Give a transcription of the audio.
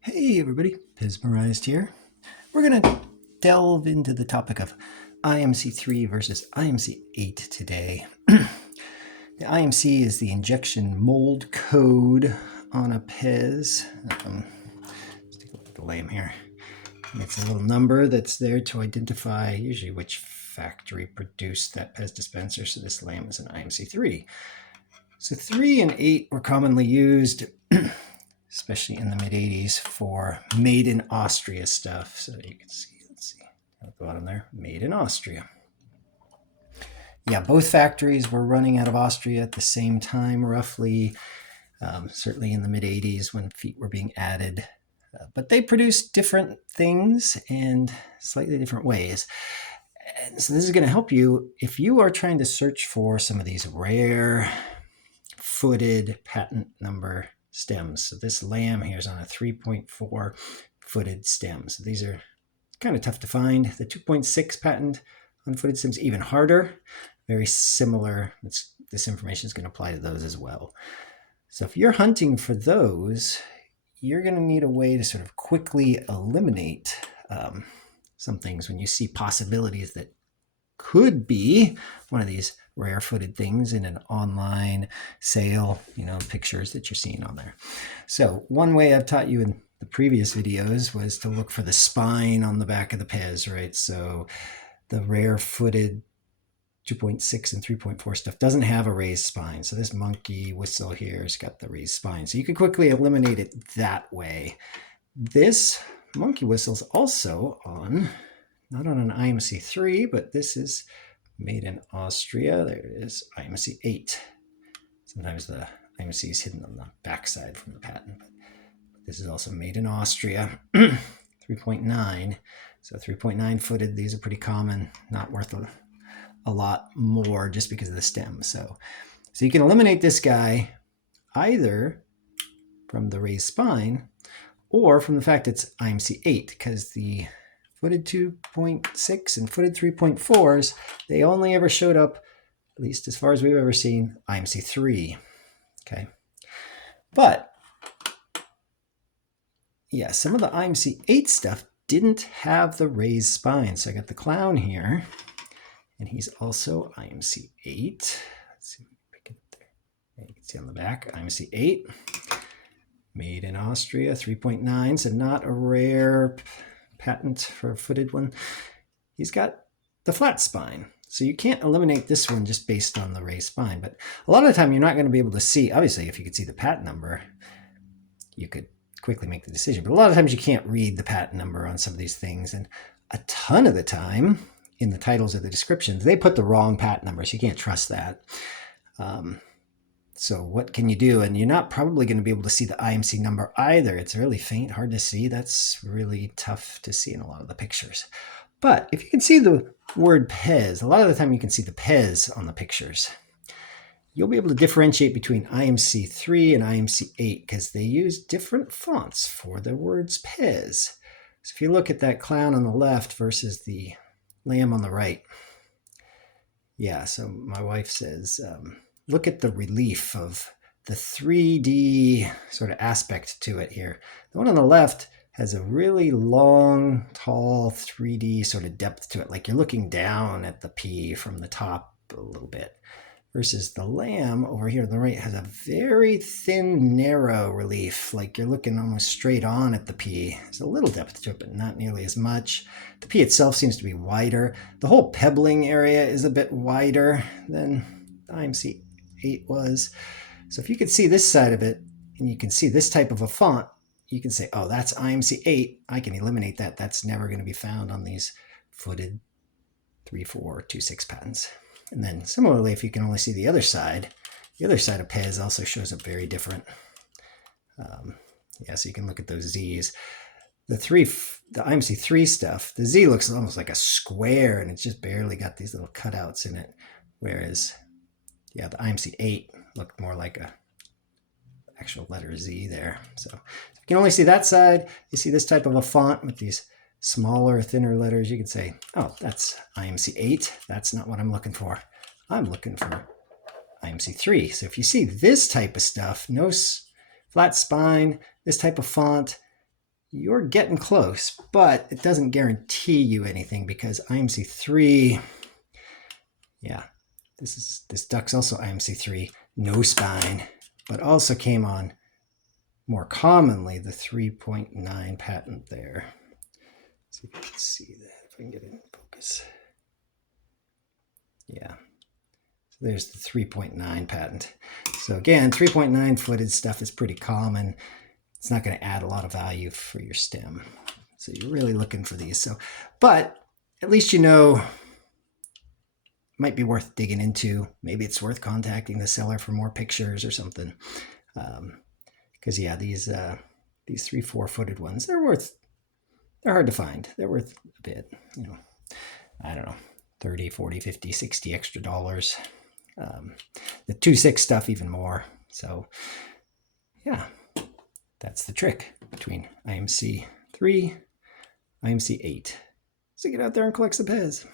Hey everybody, Pez here. We're going to delve into the topic of IMC3 versus IMC8 today. The IMC is the injection mold code on a Pez. Let's take a look at the lamb here. It's a little number that's there to identify usually which factory produced that Pez dispenser. So this lamb is an IMC3. So 3 and 8 were commonly used especially in the mid-80s, for made in Austria stuff. So you can see, let's see, at the bottom there, made in Austria. Yeah, both factories were running out of Austria at the same time, roughly, certainly in the mid-80s when feet were being added. But they produced different things and slightly different ways. And so this is going to help you if you are trying to search for some of these rare footed patent number stems. So this lamb here is on a 3.4 footed stem. So these are kind of tough to find. The 2.6 patent on footed stems even harder. Very similar. This information is going to apply to those as well. So if you're hunting for those, you're going to need a way to sort of quickly eliminate some things when you see possibilities that could be one of these rare-footed things in an online sale, pictures that you're seeing on there. So one way I've taught you in the previous videos was to look for the spine on the back of the Pez, right? So the rare-footed 2.6 and 3.4 stuff doesn't have a raised spine. So this monkey whistle here has got the raised spine. So you can quickly eliminate it that way. This monkey whistle is also on, not on an IMC3, but this is made in Austria. There it is, IMC 8. Sometimes the IMC is hidden on the backside from the patent. But this is also made in Austria. 3.9. So 3.9 footed. These are pretty common. Not worth a lot more just because of the stem. So you can eliminate this guy either from the raised spine or from the fact it's IMC 8, because the footed 2.6 and footed 3.4s, they only ever showed up, at least as far as we've ever seen, IMC 3. Okay. But, yeah, some of the IMC 8 stuff didn't have the raised spine. So I got the clown here, and he's also IMC 8. Let's see if we can pick it up there. You can see on the back, IMC 8. Made in Austria, 3.9, so not a rare patent for a footed one. He's got the flat spine. So you can't eliminate this one just based on the raised spine. But a lot of the time you're not going to be able to see, obviously if you could see the patent number, you could quickly make the decision. But a lot of times you can't read the patent number on some of these things. And a ton of the time in the titles or the descriptions, they put the wrong patent number. So you can't trust that. So what can you do? And you're not probably going to be able to see the IMC number either. It's really faint, hard to see. That's really tough to see in a lot of the pictures. But if you can see the word Pez, a lot of the time you can see the Pez on the pictures. You'll be able to differentiate between IMC 3 and IMC 8 because they use different fonts for the words Pez. So if you look at that clown on the left versus the lamb on the right, yeah, so my wife says, look at the relief of the 3D sort of aspect to it here. The one on the left has a really long, tall 3D sort of depth to it, like you're looking down at the P from the top a little bit. Versus the lamb over here on the right has a very thin, narrow relief, like you're looking almost straight on at the P. There's a little depth to it, but not nearly as much. The P itself seems to be wider. The whole pebbling area is a bit wider than the IMC 8 was. So if you could see this side of it and you can see this type of a font, you can say, oh, that's IMC 8. I can eliminate that. That's never going to be found on these footed 3.4, 2.6 patents. And then similarly, if you can only see the other side of Pez also shows up very different. Yeah, so you can look at those Z's. The IMC 3 stuff, the Z looks almost like a square and it's just barely got these little cutouts in it. Whereas, yeah, the IMC 8 looked more like a actual letter Z there. So if you can only see that side, you see this type of a font with these smaller, thinner letters, you can say, oh, that's IMC 8. That's not what I'm looking for. I'm looking for IMC 3. So if you see this type of stuff, no flat spine, this type of font, you're getting close, but it doesn't guarantee you anything because IMC3, yeah, this duck's also IMC3, no spine, but also came on more commonly the 3.9 patent there. See if you can see that, if I can get it in focus. Yeah, so there's the 3.9 patent. So again, 3.9 footed stuff is pretty common. It's not going to add a lot of value for your stem. So you're really looking for these. So, but at least you know, might be worth digging into. Maybe it's worth contacting the seller for more pictures or something. Because yeah, these 3-4 footed ones, they're hard to find. They're worth a bit, you know, I don't know, 30, 40, 50, 60 extra dollars. The 2.6 stuff even more. So yeah, that's the trick between IMC 3, IMC 8. So get out there and collect some Pez.